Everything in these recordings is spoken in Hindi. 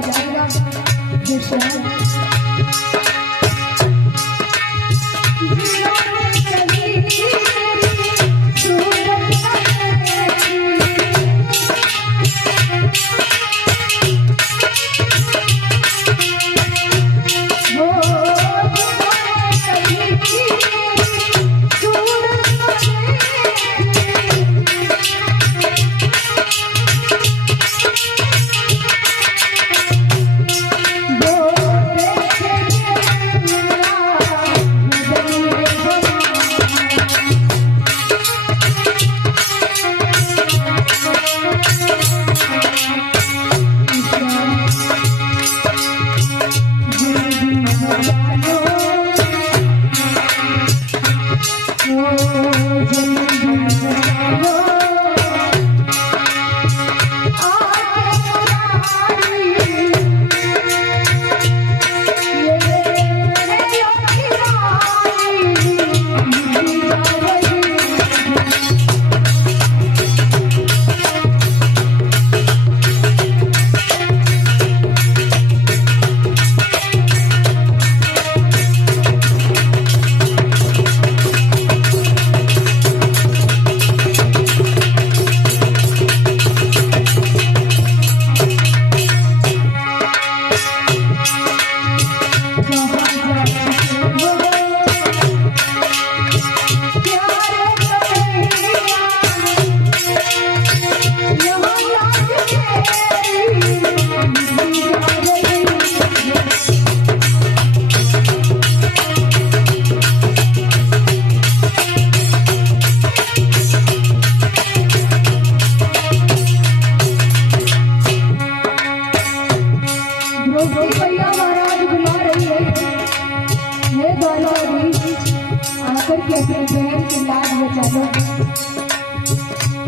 गाया जाएगा।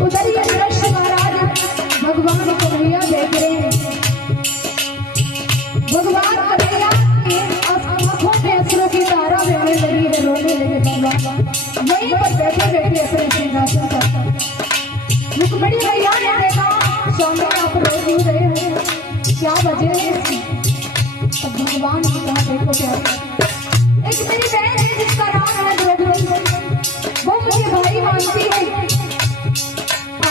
उधर ये दृश्य महाराज भगवान कन्हैया देख रहे हैं। भगवान कन्हैया की आंखों में अश्रु की धारा बहने लगी है, रोने लगे भगवान। वहीं पर बैठे बैठे अपने सिंहासन पर रुक्मिणी भैया ने देखा स्वामी आप रो रहे हैं, क्या वजह है इसकी? तब भगवान ने कहा देखो क्या, एक मेरी बहन है जिसका नाम है द्रौपदी, वो मुझे भाई मानती है।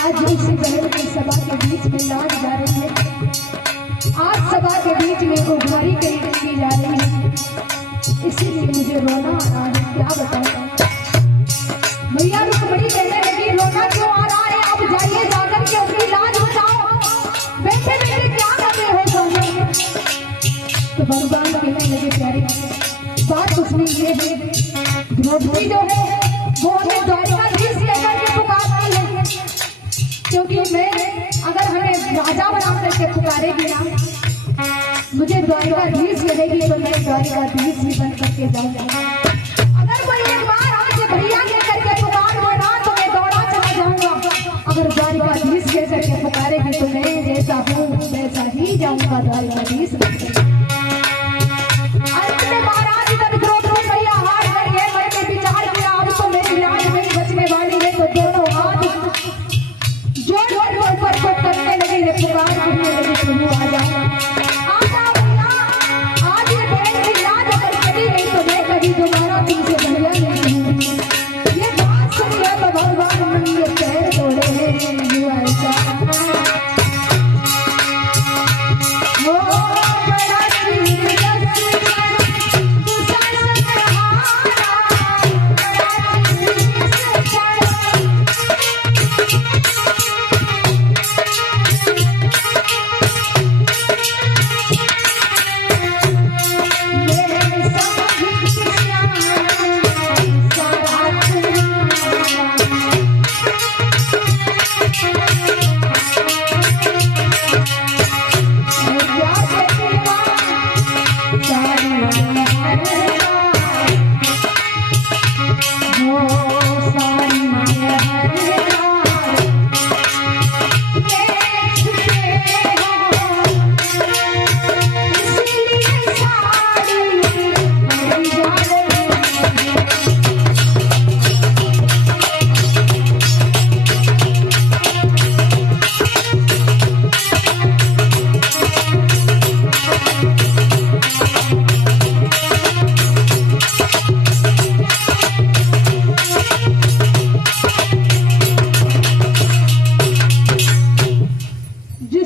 आज उसी बहन की सभा के बीच में लाज जा रही है, आज सभा के बीच में वो भारी की जा रही है, इसीलिए मुझे रोना आ रहा है। क्या बताऊं भैया? रुक्मिणी कहने लगी रोना क्यों आ रहा है? आप जाइए जाकर के अपनी लाज बचाओ, बैठे बैठे क्या कर रहे हो स्वामी? तो भगवान कहने लगे प्यारी बात उसमें ये है, द्रौपदी जो है वो हमें द्वारिकाधीश लेकर के पुकारती है, क्योंकि मैं अगर हमें राजा बना करके पुकारेगी ना, मुझे द्वारिकाधीश मिलेगी तो मैं द्वारिकाधीश ही बन करके जाऊंगा। अगर कोई एक बार आके भैया कह करके पुकार देना तो मैं दौड़ा चला जाऊंगा, अगर द्वारिकाधीश कह करके पुकारेगी तो मैं जैसा हूँ वैसा ही जाऊंगा द्वारिकाधीश बनकर। Oh,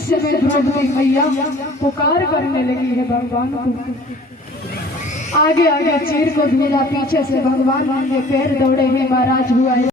जिस समय द्रौपदी मैया पुकार करने लगी है भगवान को, आगे आगे चीर को भेजा, पीछे से भगवान नंगे पैर दौड़े हैं, महाराज हुआ है।